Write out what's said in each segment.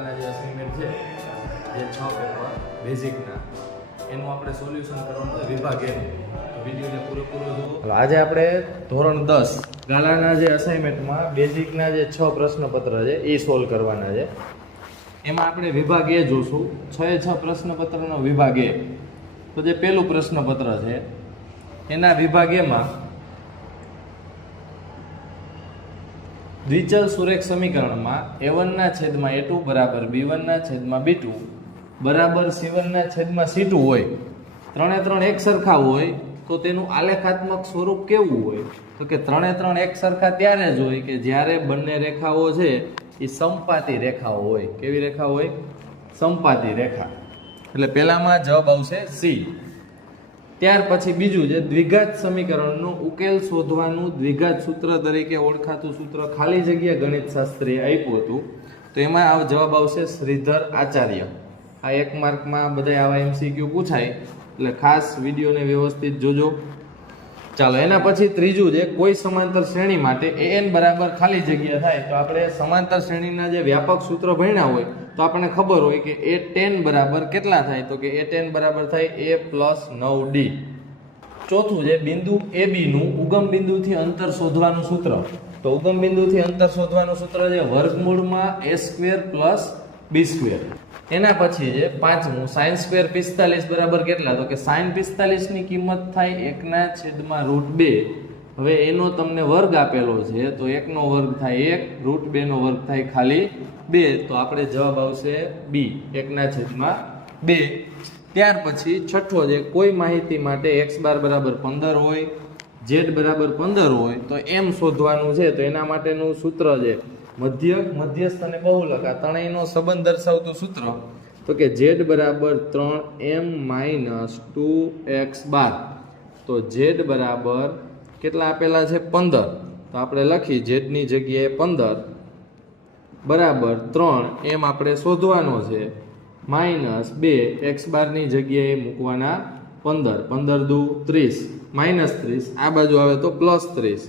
ગાલાના જે અસાઇનમેન્ટ છે જે 6 પેપર બેઝિકના એનું આપણે સોલ્યુશન કરવાનું છે વિભાગ એ. વિડીયોને પૂરેપૂરો જુઓ. આજે આપણે ધોરણ 10 ગાલાના જે અસાઇનમેન્ટમાં બેઝિકના જે 6 પ્રશ્નપત્ર છે એ સોલ્વ કરવાના છે. એમાં આપણે વિભાગ એ જોશું. 6 પ્રશ્નપત્રનો વિભાગ એ. તો જે પહેલું પ્રશ્નપત્ર છે એના વિભાગ એમાં દ્વિચલ સુરેખ સમીકરણમાં a1 ના છેદમાં a2 બરાબર b1 ના છેદમાં b2 બરાબર c1 ના છેદમાં c2 હોય, ત્રણે ત્રણ એક સરખા હોય તો તેનું આલેખાત્મક સ્વરૂપ કેવું હોય? તો કે ત્રણે ત્રણ એક સરખા ત્યારે જ હોય કે જ્યારે બંને રેખાઓ છે એ સમપાતી રેખાઓ હોય. કેવી રેખા હોય? સમપાતી રેખા. એટલે પહેલામાં જવાબ આવશે સી. ત્યાર પછી બીજું છે દ્વિઘાત સમીકરણનો ઉકેલ શોધવાનું દ્વિઘાત સૂત્ર તરીકે ઓળખાતું સૂત્ર ખાલી જગ્યા ગણિતશાસ્ત્રીએ આપ્યું હતું. તો એમાં જવાબ આવશે શ્રીધર આચાર્ય. આ 1 માર્કમાં બધા આવા MCQ પૂછાય એટલે ખાસ વિડીયોને વ્યવસ્થિત જોજો. ચાલો એના પછી ત્રીજું છે કોઈ સમાંતર શ્રેણી માટે an બરાબર ખાલી જગ્યા થાય તો આપણે સમાંતર શ્રેણીના જે વ્યાપક સૂત્ર ભણ્યા હોય તો આપણને ખબર હોય કે a10 બરાબર કેટલા થાય? તો કે a10 બરાબર થાય a + 9d. ચોથું છે બિંદુ AB નું ઉગમ બિંદુથી અંતર શોધવાનું સૂત્ર. તો ઉગમ બિંદુથી અંતર શોધવાનું સૂત્ર છે વર્ગમૂળમાં a² + b². એના પછી છે પાંચમું sin² 45 બરાબર કેટલા? તો કે sin 45 ની કિંમત થાય 1/√2. હવે એનો તમને વર્ગ આપેલો છે તો 1 નો વર્ગ થાય 1, √2 નો વર્ગ થાય ખાલી 2. તો આપણે જવાબ આવશે B 1/2. ત્યાર પછી છઠ્ઠો છે કોઈ માહિતી માટે x બાર બરાબર 15 હોય, z બરાબર 15 હોય તો m શોધવાનું છે. તો એના માટેનું સૂત્ર છે મધ્યક, મધ્યસ્થ અને બહુલક આ ત્રણેયનો સંબંધ દર્શાવતું સૂત્ર. તો કે z બરાબર 3m - 2x બાર. તો z બરાબર કેટલા આપેલા છે? 15. તો આપણે લખી z ની જગ્યાએ 15 બરાબર 3 એમ આપણે શોધવાનો છે -2 x બાર ની જગ્યાએ મૂકવાના 15. 15 દુ 30 -30 આ બાજુ આવે તો +30.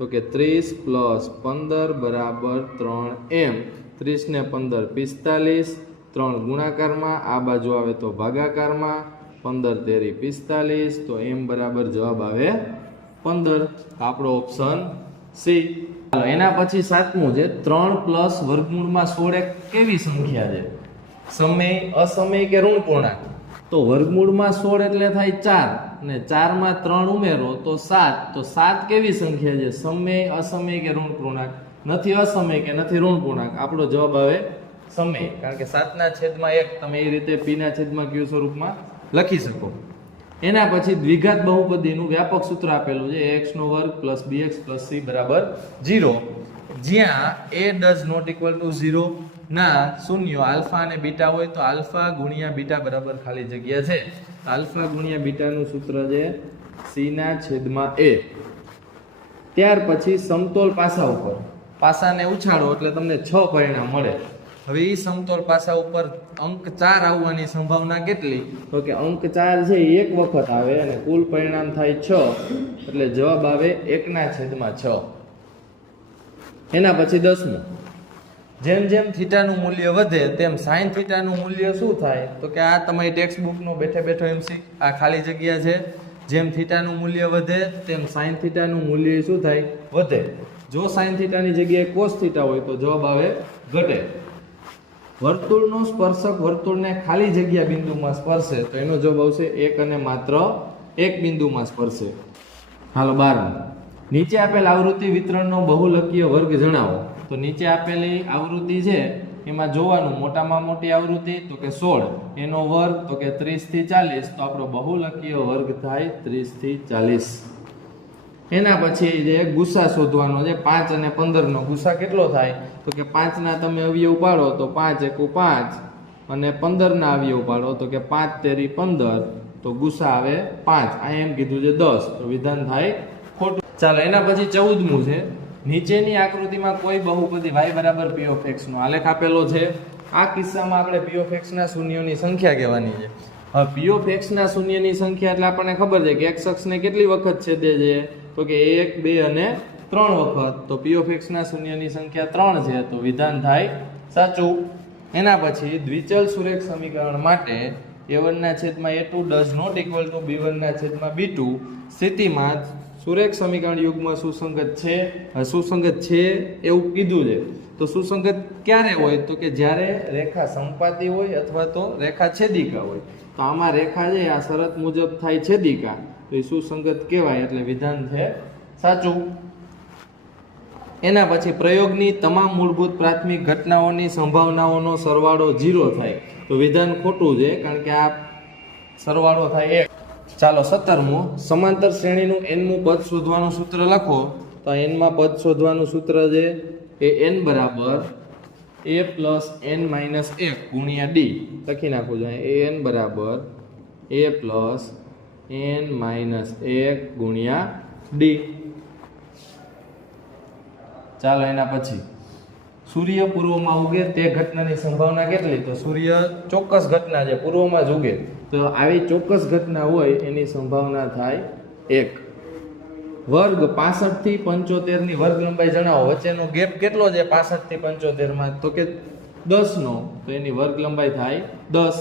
તો કે 30 + 15 બરાબર 3m. 30 ને 15 45. 3 ગુણાકારમાં આ બાજુ આવે તો ભાગાકારમાં 15 તેરી 45. તો m બરાબર જવાબ આવે 15. આપણો ઓપ્શન સી. ચાલો એના પછી સાતમું છે 3 + વર્ગમૂળમાં 16 એક કેવી સંખ્યા છે? સમય, અસમય કે ઋણ પૂર્ણાંક? તો વર્ગમૂળમાં 16 એટલે થાય 4 અને 4 માં 3 ઉમેરો તો 7. તો 7 કેવી સંખ્યા છે? સમય, અસમય કે ઋણ પૂર્ણાંક? નથી અસમય કે નથી ઋણ પૂર્ણાંક. આપણો જવાબ આવે સમય. કારણ કે 7/1 તમે એ રીતે p/q સ્વરૂપમાં લખી શકો. એના પછી દ્વિઘાત બહુપદીનું વ્યાપક સૂત્ર આપેલું છે ax² + bx + c બરાબર 0. જ્યાં a does not equal to 0 ના શૂન્યો આલ્ફા અને બીટા હોય તો આલ્ફા ગુણ્યા બીટા બરાબર ખાલી જગ્યા છે. આલ્ફા ગુણ્યા બીટાનું સૂત્ર છે c/a. ત્યાર પછી સમતોલ પાસા ઉપર પાસાને ઉછાળો એટલે તમને 6 પરિણામ મળે. હવે એ સમતોલ પાસા ઉપર અંક 4 આવવાની સંભાવના કેટલી? તો કે અંક 4 છે એ એક વખત આવે અને કુલ પરિણામ થાય 6. એટલે જવાબ આવે 1/6. એના પછી 10મું જેમ જેમ થીટાનું મૂલ્ય વધે તેમ સાઇન થીટાનું મૂલ્ય શું થાય? તો કે આ તમારી ટેક્સ્ટ બુકનો બેઠે બેઠો MC આ ખાલી જગ્યા છે. જેમ થીટાનું મૂલ્ય વધે તેમ સાઇન થીટાનું મૂલ્ય શું થાય? વધે. જો સાઇન થીટાની જગ્યાએ કોસ થીટા હોય તો જવાબ આવે ઘટે. વર્તુળનો સ્પર્શક વર્તુળને ખાલી જગ્યા બિંદુમાં સ્પર્શે તો એનો જવાબ આવશે 1 અને માત્ર 1 બિંદુમાં સ્પર્શે. હાલો 12. નીચે આપેલ આવૃત્તિ વિતરણનો બહુલકીય વર્ગ જણાવો. તો નીચે આપેલી આવૃત્તિ છે એમાં જોવાનું મોટામાં મોટી આવૃત્તિ તો કે 16 એનો વર્ગ તો કે 30 થી 40. તો આપણો બહુલકીય વર્ગ થાય 30 થી 40. એના પછી જે ગુસા શોધવાનો છે 5 અને 15 નો ગુસા કેટલો થાય? તો કે 5 ના તમે અવયવ પાડો તો 5 × 5 અને 15 ના અવયવ પાડો તો કે 5 તેરી 15. તો ગુસા આવે 5. આ એમ કીધું છે 10. તો વિધાન થાય ખોટું. ચાલો એના પછી 14મું છે નીચેની આકૃતિમાં કોઈ બહુપદી y બરાબર p of x નો આલેખ આપેલો છે. આ કિસ્સામાં આપણે p of x ના શૂન્યોની સંખ્યા કહેવાની છે. હવે p of x ના શૂન્યની સંખ્યા એટલે આપણને ખબર છે કે x અક્ષને કેટલી વખત છેદે છે? તો કે 1, 2 અને 3 વખત. તો p of x ના શૂન્યની સંખ્યા 3 છે. તો વિધાન થાય સાચું. એના પછી દ્વિચલ સુરેખ સમીકરણ માટે a1 ના છેદમાં a2 does not equal to b1 ના છેદમાં b2 સ્થિતિમાં સુરેખ સમીકરણ યુગ્મ સુસંગત છે એવું કીધું છે. તો સુસંગત ક્યારે હોય તો કે જ્યારે રેખા સંપાતી હોય અથવા તો રેખા છેદિકા હોય. તો આમાં રેખા છે આ શરત મુજબ થાય છેદિકા તો એ સુસંગત કહેવાય, એટલે વિધાન છે સાચું. એના પછી પ્રયોગની તમામ મૂળભૂત પ્રાથમિક ઘટનાઓની સંભાવનાઓનો સરવાળો 0 થાય તો વિધાન ખોટું છે, કારણ કે આ સરવાળો થાય 1. ચાલો 17મું, સમાંતર શ્રેણીનું nમું પદ શોધવાનું સૂત્ર લખો. તો n માં પદ શોધવાનું સૂત્ર છે એ n બરાબર a પ્લસ n માઇનસ 1 ગુણ્યા d લખી નાખવું જોઈએ. an બરાબર a પ્લસ n માઇનસ 1 ગુણ્યા d. ચાલો એના પછી સૂર્ય પૂર્વમાં ઉગે તે ઘટનાની સંભાવના કેટલી? તો સૂર્ય ચોક્કસ ઘટના છે, પૂર્વમાં જ ઉગે, તો આવી ચોક્કસ ઘટના હોય એની સંભાવના થાય 1. વર્ગ 65 થી 75 ની વર્ગ લંબાઈ જણાવો. વચ્ચેનો ગેપ કેટલો છે 65 થી 75 માં? તો કે 10 નો, તો એની વર્ગ લંબાઈ થાય 10.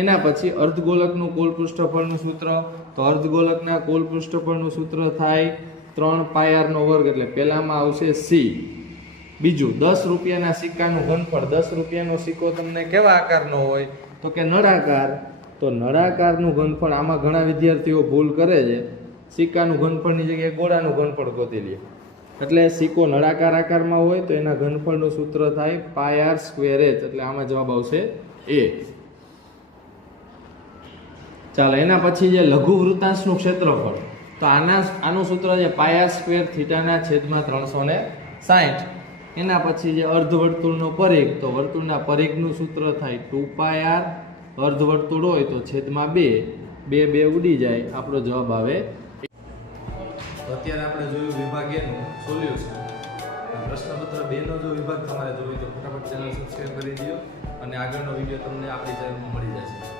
એના પછી અર્ધગોલકનું કુલ પૃષ્ઠફળનું સૂત્ર. તો અર્ધગોલકના કુલ પૃષ્ઠફળનું સૂત્ર થાય 3πr નો વર્ગ, એટલે પહેલામાં આવશે c. બીજું 10 રૂપિયાના સિક્કાનું ઘનફળ. 10 રૂપિયાનો સિક્કો તમને કેવા આકારનો હોય? તો કે નળાકાર. તો નળાકારનું ઘનફળ, આમાં ઘણા વિદ્યાર્થીઓ ભૂલ કરે છે, સિક્કાનું ઘનફળની જગ્યાએ ગોળાનું ઘનફળ ગોતી લે. એટલે સિક્કો નળાકાર આકારમાં હોય તો એના ઘનફળનું સૂત્ર થાય πr²h, એટલે આમાં જવાબ આવશે a. ચાલો એના પછી જે લઘુ વૃત્તાંશનું ક્ષેત્રફળ, તો આનું સૂત્ર છે πr² થીટાના છેદમાં 360. એના પછી જે અર્ધવર્તુળનો પરિઘ, તો વર્તુળના પરિઘનું સૂત્ર થાય 2πr. અર્ધવર્તુળ હોય તો છેદમાં 2 ઉડી જાય, આપણો જવાબ આવે. અત્યારે આપણે જોયું વિભાગ A નું સોલ્યુશન. પ્રશ્નપત્ર 2 નો જો વિભાગ તમારે જોયો તો ફટાફટ ચેનલ સબસ્ક્રાઇબ કરી દો અને આગળનો વિડીયો તમને આપણી ચેનલમાં મળી જશે.